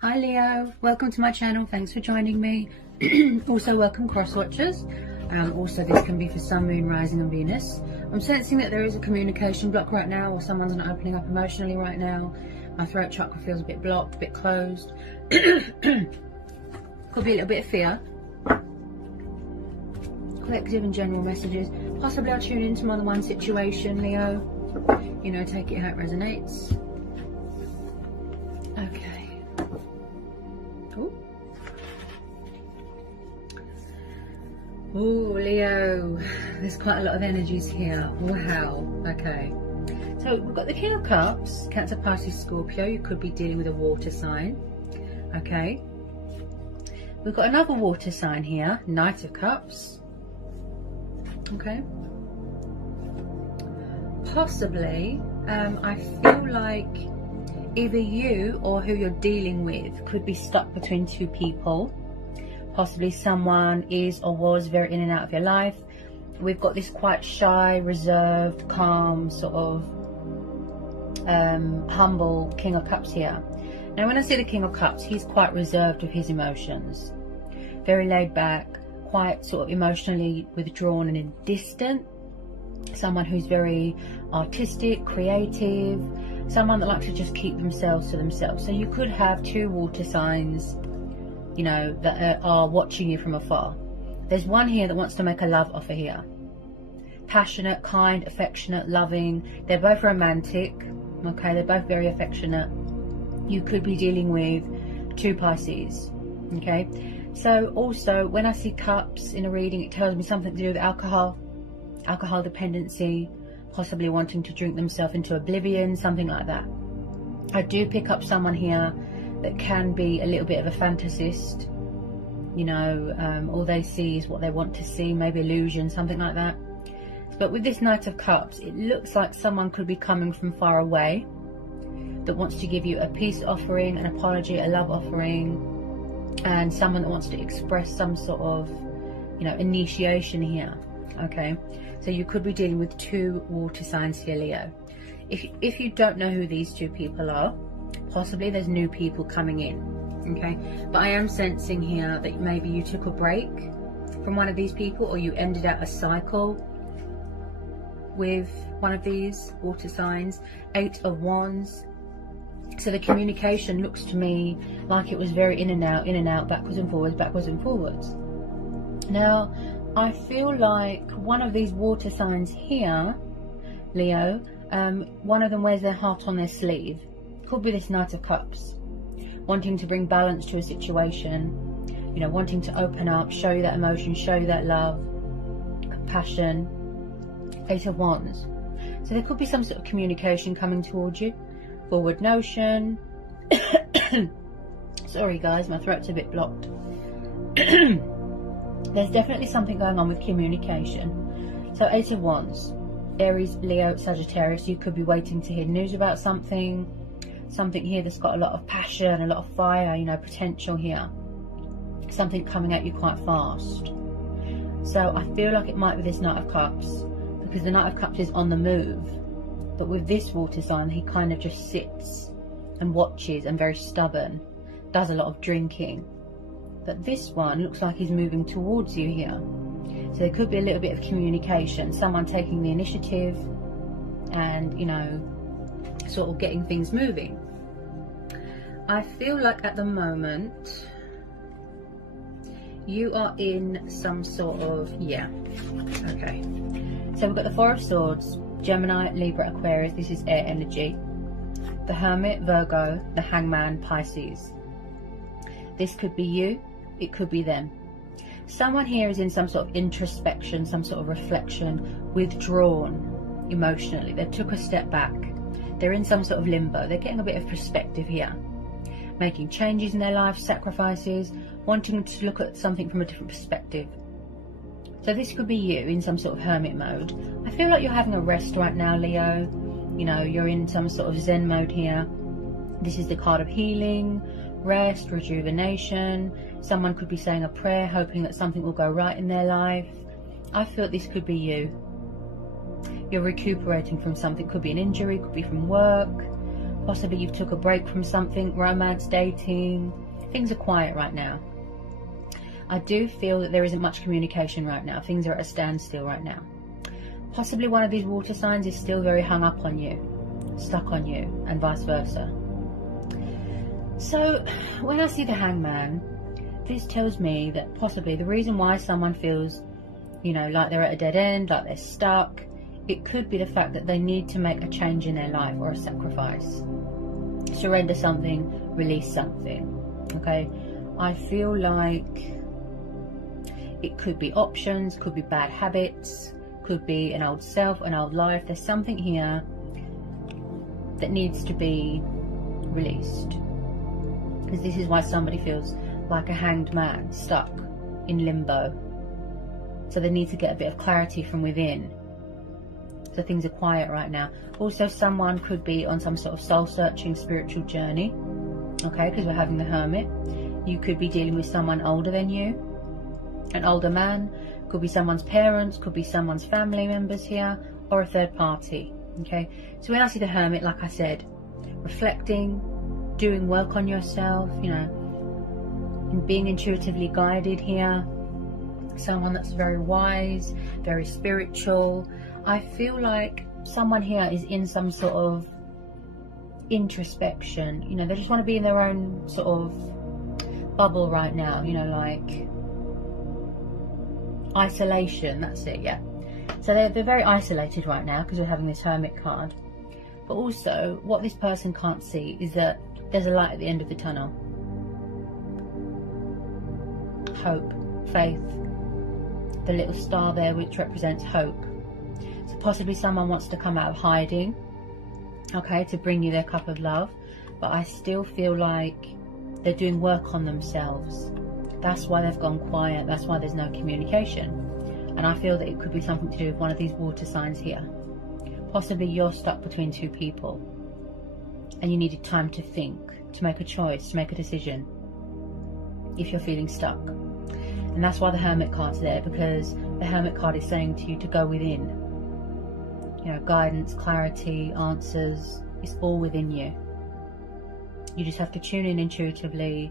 Hi Leo, welcome to my channel. Thanks for joining me. Also welcome cross watchers. Also this can be for Sun, Moon, Rising and Venus. I'm sensing that there is a communication block right now, or someone's not opening up emotionally right now. My throat chakra feels a bit blocked, a bit closed. Could be a little bit of fear. Collective and general messages. Possibly I'll tune into more than one situation, Leo. You know, take it how it resonates. Okay. Oh, Leo, there's quite a lot of energies here. Wow. Okay. So we've got the King of Cups, Cancer, Pisces, Scorpio. You could be dealing with a water sign. Okay. We've got another water sign here, Knight of Cups. Okay. Possibly, I feel like either you or who you're dealing with could be stuck between two people. Possibly someone is or was very in and out of your life. We've got this quite shy, reserved, calm, sort of humble King of Cups here. Now when I see the King of Cups, he's quite reserved with his emotions. Very laid back, quite sort of emotionally withdrawn and distant. Someone who's very artistic, creative, someone that likes to just keep themselves to themselves. So you could have two water signs, you know, that are watching you from afar. There's one here that wants to make a love offer here. Passionate, kind, affectionate, loving. They're both romantic. Okay, they're both very affectionate. You could be dealing with two Pisces. Okay, so also when I see cups in a reading, it tells me something to do with alcohol dependency, possibly wanting to drink themselves into oblivion, something like that. I do pick up someone here that can be a little bit of a fantasist, you know, all they see is what they want to see, maybe illusion, something like that. But with this Knight of Cups, it looks like someone could be coming from far away that wants to give you a peace offering, an apology, a love offering, and someone that wants to express some sort of, you know, initiation here. Okay, so you could be dealing with two water signs here, Leo. If you don't know who these two people are, possibly there's new people coming in. Okay, but I am sensing here that maybe you took a break from one of these people, or you ended out a cycle with one of these water signs. 8 of Wands. So the communication looks to me like it was very in and out, backwards and forwards. Now I feel like one of these water signs here, Leo, one of them wears their heart on their sleeve. Could be this Knight of Cups, wanting to bring balance to a situation, you know, wanting to open up, show you that emotion, show you that love, compassion. 8 of Wands. So there could be some sort of communication coming towards you. Forward notion. Sorry guys, my throat's a bit blocked. There's definitely something going on with communication. So 8 of Wands, Aries, Leo, Sagittarius. You could be waiting to hear news about something here that's got a lot of passion, a lot of fire, you know, potential here. Something coming at you quite fast. So I feel like it might be this Knight of Cups, because the Knight of Cups is on the move. But with this water sign, he kind of just sits and watches and very stubborn, does a lot of drinking. But this one looks like he's moving towards you here. So there could be a little bit of communication, someone taking the initiative and, you know, sort of getting things moving. I feel like at the moment you are in some sort of, yeah, okay. So we've got the 4 of Swords, Gemini, Libra, Aquarius. This is air energy. The Hermit, Virgo, the Hangman, Pisces. This could be you, it could be them. Someone here is in some sort of introspection, some sort of reflection, withdrawn emotionally. They took a step back. They're in some sort of limbo. They're getting a bit of perspective here. Making changes in their life, sacrifices, wanting to look at something from a different perspective. So this could be you in some sort of hermit mode. I feel like you're having a rest right now, Leo. You know, you're in some sort of Zen mode here. This is the card of healing, rest, rejuvenation. Someone could be saying a prayer, hoping that something will go right in their life. I feel this could be you. You're recuperating from something. Could be an injury, could be from work, Possibly you've took a break from something, romance, dating. Things are quiet right now. I do feel that there isn't much communication right now. Things are at a standstill right now. Possibly one of these water signs is still very hung up on you, stuck on you, and vice versa. So when I see the Hangman, this tells me that possibly the reason why someone feels, you know, like they're at a dead end, like they're stuck, it could be the fact that they need to make a change in their life or a sacrifice. Surrender something, release something. Okay, I feel like it could be options, could be bad habits, could be an old self, an old life. There's something here that needs to be released, because this is why somebody feels like a hanged man, stuck in limbo. So they need to get a bit of clarity from within. So things are quiet right now. Also, someone could be on some sort of soul-searching spiritual journey. Okay, because we're having the Hermit. You could be dealing with someone older than you. An older man. Could be someone's parents. Could be someone's family members here. Or a third party. Okay, so when I see the Hermit, like I said, reflecting, doing work on yourself, you know, and being intuitively guided here. Someone that's very wise, very spiritual. I feel like someone here is in some sort of introspection. You know, they just want to be in their own sort of bubble right now. You know, like isolation. That's it, yeah. So they're very isolated right now because we're having this Hermit card. But also, what this person can't see is that there's a light at the end of the tunnel. Hope, faith. The little star there, which represents hope. So possibly someone wants to come out of hiding, okay, to bring you their cup of love. But I still feel like they're doing work on themselves. That's why they've gone quiet. That's why there's no communication. And I feel that it could be something to do with one of these water signs here. Possibly you're stuck between two people and you needed time to think, to make a choice, to make a decision if you're feeling stuck. And that's why the Hermit card's there, because the Hermit card is saying to you to go within. You know, guidance, clarity, answers, it's all within you. You just have to tune in intuitively,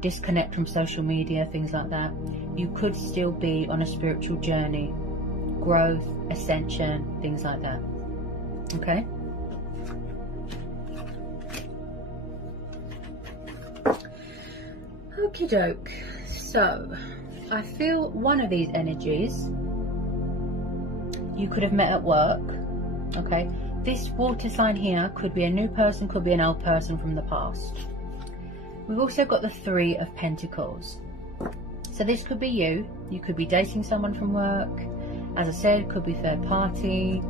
disconnect from social media, things like that. You could still be on a spiritual journey, growth, ascension, things like that. Okay? Okie doke. So, I feel one of these energies you could have met at work. Okay? This water sign here could be a new person, could be an old person from the past. We've also got the Three of Pentacles. So this could be you. You could be dating someone from work. As I said, it could be third party.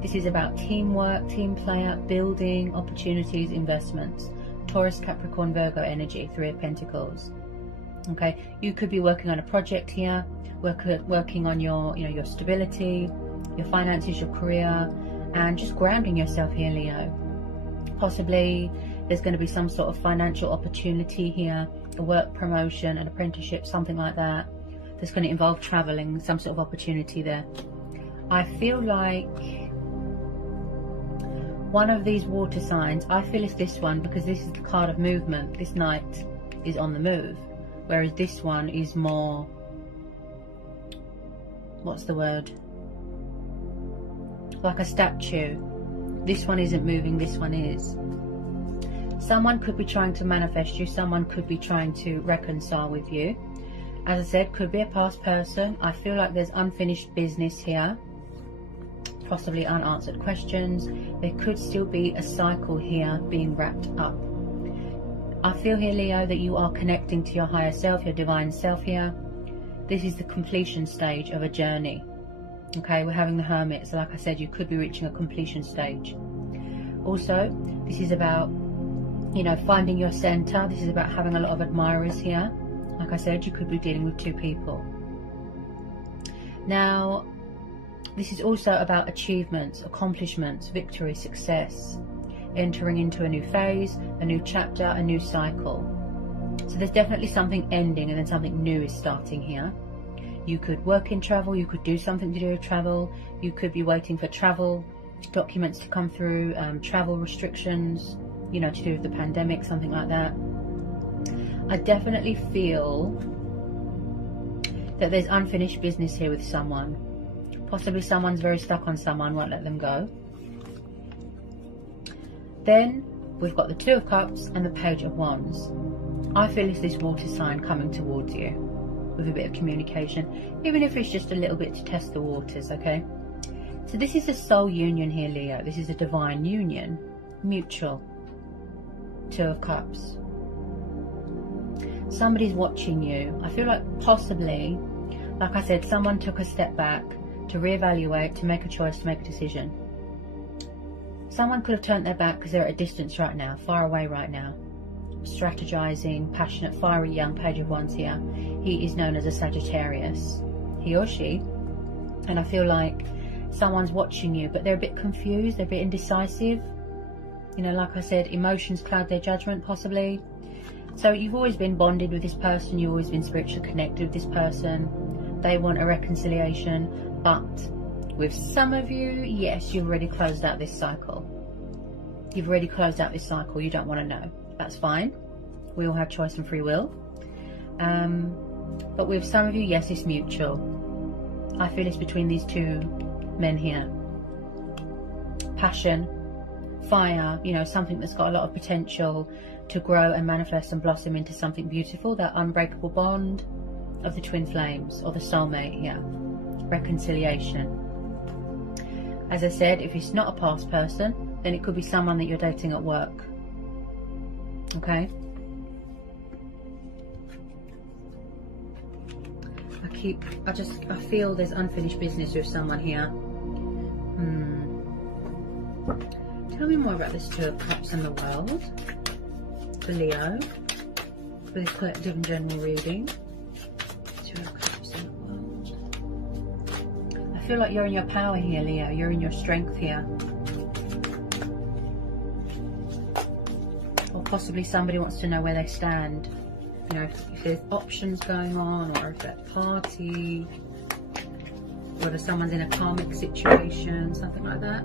This is about teamwork, team player, building, opportunities, investments. Taurus, Capricorn, Virgo energy, Three of Pentacles. Okay, you could be working on a project here, working on your, you know, your stability, your finances, your career, and just grounding yourself here, Leo. Possibly there's going to be some sort of financial opportunity here, a work promotion, an apprenticeship, something like that. That's going to involve traveling, some sort of opportunity there. I feel like one of these water signs, I feel it's this one, because this is the card of movement. This knight is on the move, whereas this one is more, what's the word, like a statue. This one isn't moving, this one is. Someone could be trying to manifest you, someone could be trying to reconcile with you. As I said, could be a past person. I feel like there's unfinished business here, possibly unanswered questions. There could still be a cycle here being wrapped up. I feel here, Leo, that you are connecting to your higher self, your divine self here. This is the completion stage of a journey. Okay, we're having the Hermit, so like I said, you could be reaching a completion stage. Also, this is about, you know, finding your center. This is about having a lot of admirers here. Like I said, you could be dealing with two people. Now, this is also about achievements, accomplishments, victory, success, entering into a new phase, a new chapter, a new cycle. So there's definitely something ending and then something new is starting here. You could work in travel, you could do something to do with travel, you could be waiting for travel documents to come through, travel restrictions, you know, to do with the pandemic, something like that. I definitely feel that there's unfinished business here with someone. Possibly someone's very stuck on someone, won't let them go. Then we've got the Two of Cups and the Page of Wands. I feel it's this water sign coming towards you with a bit of communication, even if it's just a little bit to test the waters, okay? So this is a soul union here, Leo. This is a divine union, mutual. Two of Cups. Somebody's watching you. I feel like possibly, like I said, someone took a step back to reevaluate, to make a choice, to make a decision. Someone could have turned their back because they're at a distance right now, far away right now. Strategizing, passionate, fiery, young. Page of Wands here. He is known as a Sagittarius, he or she. And I feel like someone's watching you, but they're a bit confused, they're a bit indecisive. You know, like I said, emotions cloud their judgment, possibly. So you've always been bonded with this person, you've always been spiritually connected with this person. They want a reconciliation, but with some of you, yes, you've already closed out this cycle. You've already closed out this cycle. You don't want to know. That's fine. We all have choice and free will. But with some of you, yes, it's mutual. I feel it's between these two men here. Passion, fire, you know, something that's got a lot of potential to grow and manifest and blossom into something beautiful. That unbreakable bond of the twin flames, or the soulmate here. Reconciliation. As I said, if it's not a past person, then it could be someone that you're dating at work. Okay? I feel there's unfinished business with someone here. Tell me more about this Two of Cups and the world for Leo, for this collective and general reading. Two of Cups and the world. I feel like you're in your power here, Leo. You're in your strength here. Or possibly somebody wants to know where they stand. You know, if there's options going on, or if they're at a party, whether someone's in a karmic situation, something like that.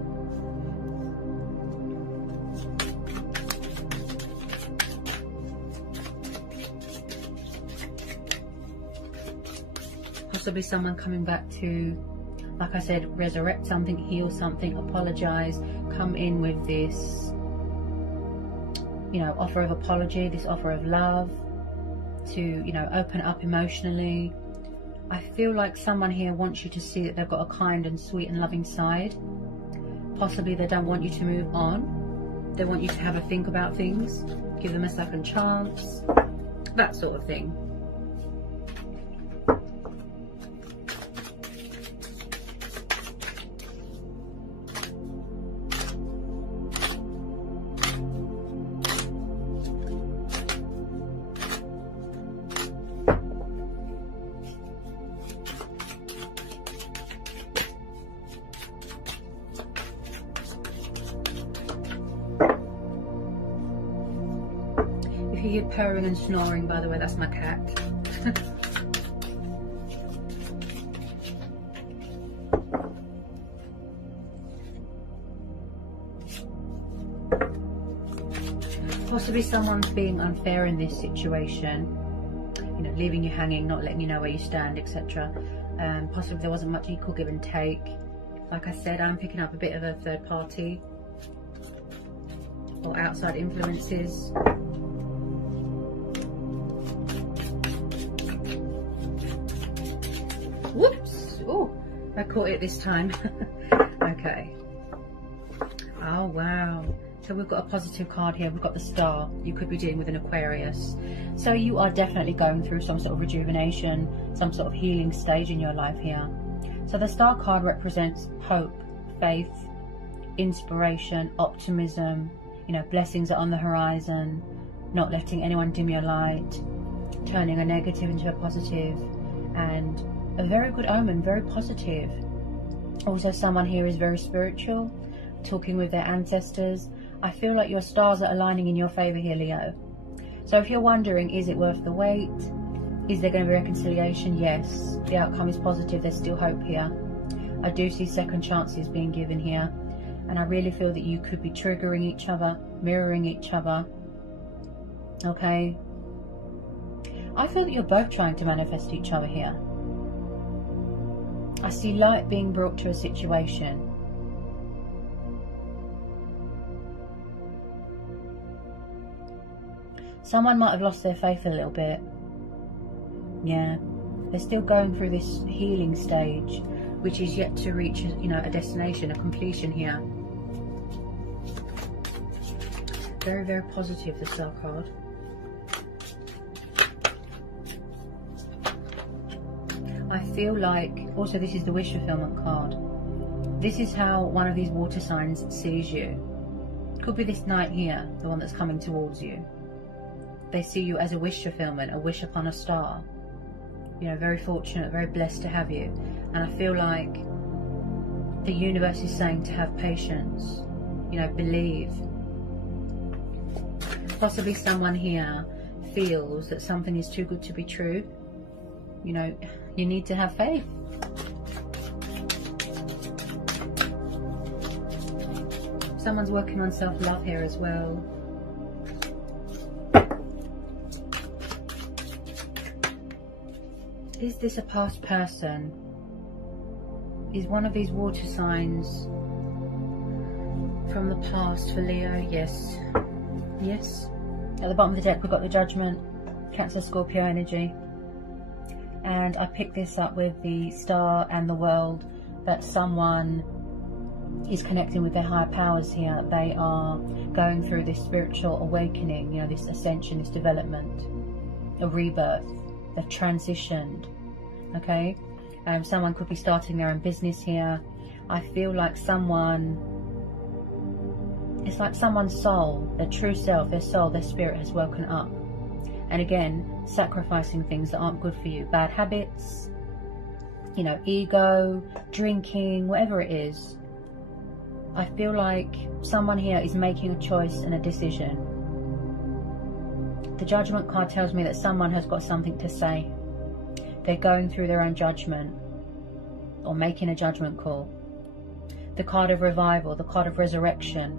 Possibly someone coming back to, like I said, resurrect something, heal something, apologize, come in with this, you know, offer of apology, this offer of love, to, you know, open up emotionally. I feel like someone here wants you to see that they've got a kind and sweet and loving side. Possibly they don't want you to move on. They want you to have a think about things, give them a second chance, that sort of thing. If you hear purring and snoring, by the way, that's my cat. Possibly someone's being unfair in this situation, you know, leaving you hanging, not letting you know where you stand, etc. Possibly there wasn't much equal give and take. Like I said, I'm picking up a bit of a third party or outside influences. Whoops! Oh, I caught it this time. Okay. Oh, wow. So we've got a positive card here. We've got the Star. You could be dealing with an Aquarius. So you are definitely going through some sort of rejuvenation, some sort of healing stage in your life here. So the Star card represents hope, faith, inspiration, optimism. You know, blessings are on the horizon, not letting anyone dim your light, turning a negative into a positive, and a very good omen, very positive. Also, someone here is very spiritual, talking with their ancestors. I feel like your stars are aligning in your favor here, Leo. So if you're wondering, is it worth the wait? Is there going to be reconciliation? Yes. The outcome is positive. There's still hope here. I do see second chances being given here. And I really feel that you could be triggering each other, mirroring each other. Okay. I feel that you're both trying to manifest each other here. I see light being brought to a situation. Someone might have lost their faith a little bit. Yeah. They're still going through this healing stage, which is yet to reach, you know, a destination, a completion here. Very, very positive, the Star card. I feel like, also this is the wish fulfillment card. This is how one of these water signs sees you. Could be this knight here, the one that's coming towards you. They see you as a wish fulfillment, a wish upon a star. You know, very fortunate, very blessed to have you. And I feel like the universe is saying to have patience, you know, believe. Possibly someone here feels that something is too good to be true. You know, you need to have faith. Someone's working on self-love here as well. Is this a past person? Is one of these water signs from the past for Leo? Yes. Yes. At the bottom of the deck we've got the Judgment, Cancer, Scorpio energy. And I picked this up with the Star and the World, that someone is connecting with their higher powers here. They are going through this spiritual awakening, you know, this ascension, this development, a rebirth. They've transitioned. Okay, someone could be starting their own business here. I feel like someone, it's like someone's soul, their true self, their soul, their spirit has woken up. And again, sacrificing things that aren't good for you, bad habits, you know, ego, drinking, whatever it is. I feel like someone here is making a choice and a decision. The Judgment card tells me that someone has got something to say. They're going through their own judgment or making a judgment call. The card of revival, the card of resurrection.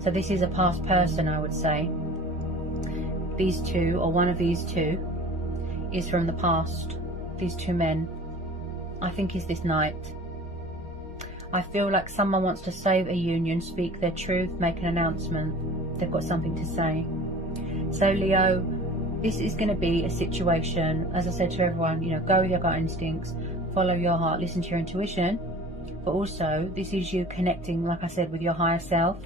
So this is a past person, I would say. These two, or one of these two, is from the past. These two men, I think, is this knight. I feel like someone wants to save a union, speak their truth, make an announcement. They've got something to say. So Leo, this is going to be a situation, as I said to everyone, you know, go with your gut instincts, follow your heart, listen to your intuition. But also, this is you connecting, like I said, with your higher self,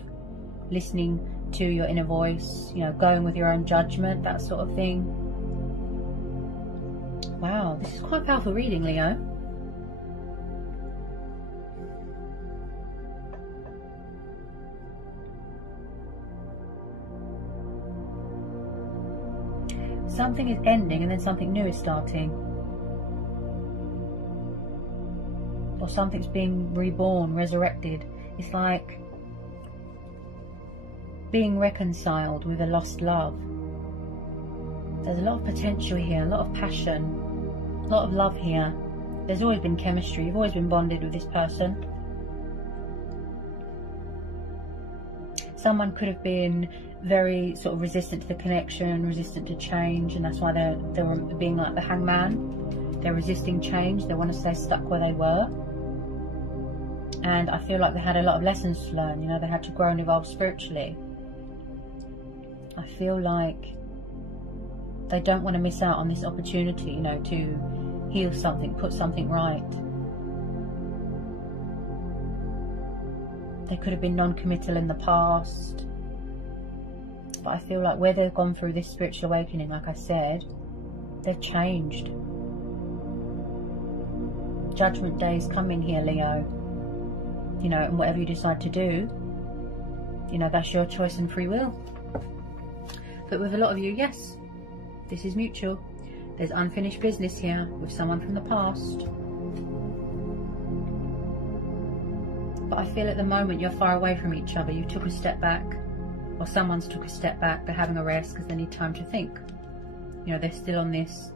listening to your inner voice, you know, going with your own judgment, that sort of thing. Wow, this is quite a powerful reading, Leo. Something is ending and then something new is starting. Or something's being reborn, resurrected. It's like being reconciled with a lost love. There's a lot of potential here, a lot of passion, a lot of love here. There's always been chemistry. You've always been bonded with this person. Someone could have been very sort of resistant to the connection, resistant to change, and that's why they were being like the hangman. They're resisting change. They want to stay stuck where they were. And I feel like they had a lot of lessons to learn. You know, they had to grow and evolve spiritually. I feel like they don't want to miss out on this opportunity, you know, to heal something, put something right. They could have been non-committal in the past. But I feel like where they've gone through this spiritual awakening, like I said, they've changed. Judgment Day is coming here, Leo. You know, and whatever you decide to do, you know, that's your choice and free will. But with a lot of you, yes, this is mutual. There's unfinished business here with someone from the past. But I feel at the moment you're far away from each other. You took a step back, or someone's took a step back. They're having a rest because they need time to think. You know, they're still on this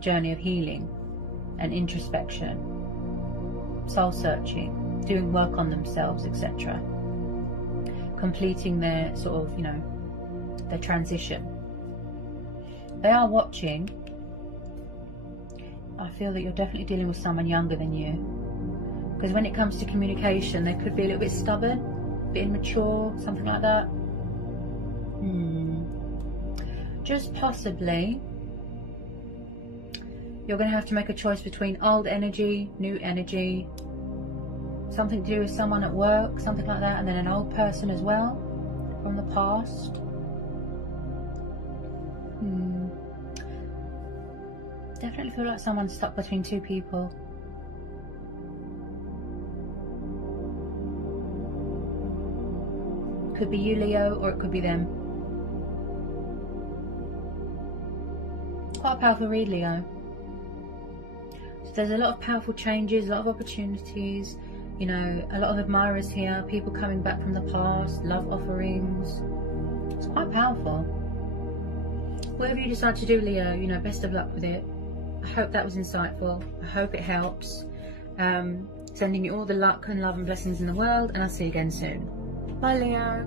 journey of healing and introspection, soul searching, doing work on themselves, etc. completing their sort of, you know, their transition. They are watching. I feel that you're definitely dealing with someone younger than you, because when it comes to communication, they could be a little bit stubborn, a bit immature, something like that. Just possibly you're going to have to make a choice between old energy, new energy, something to do with someone at work, something like that, and then an old person as well from the past. Definitely feel like someone's stuck between two people. Could be you, Leo, or it could be them. Quite a powerful read, Leo. So there's a lot of powerful changes, a lot of opportunities, you know, a lot of admirers here, people coming back from the past, love offerings. It's quite powerful. Whatever you decide to do, Leo, you know, best of luck with it. I hope that was insightful. I hope it helps. Sending you all the luck and love and blessings in the world, and I'll see you again soon. Bye, Leo.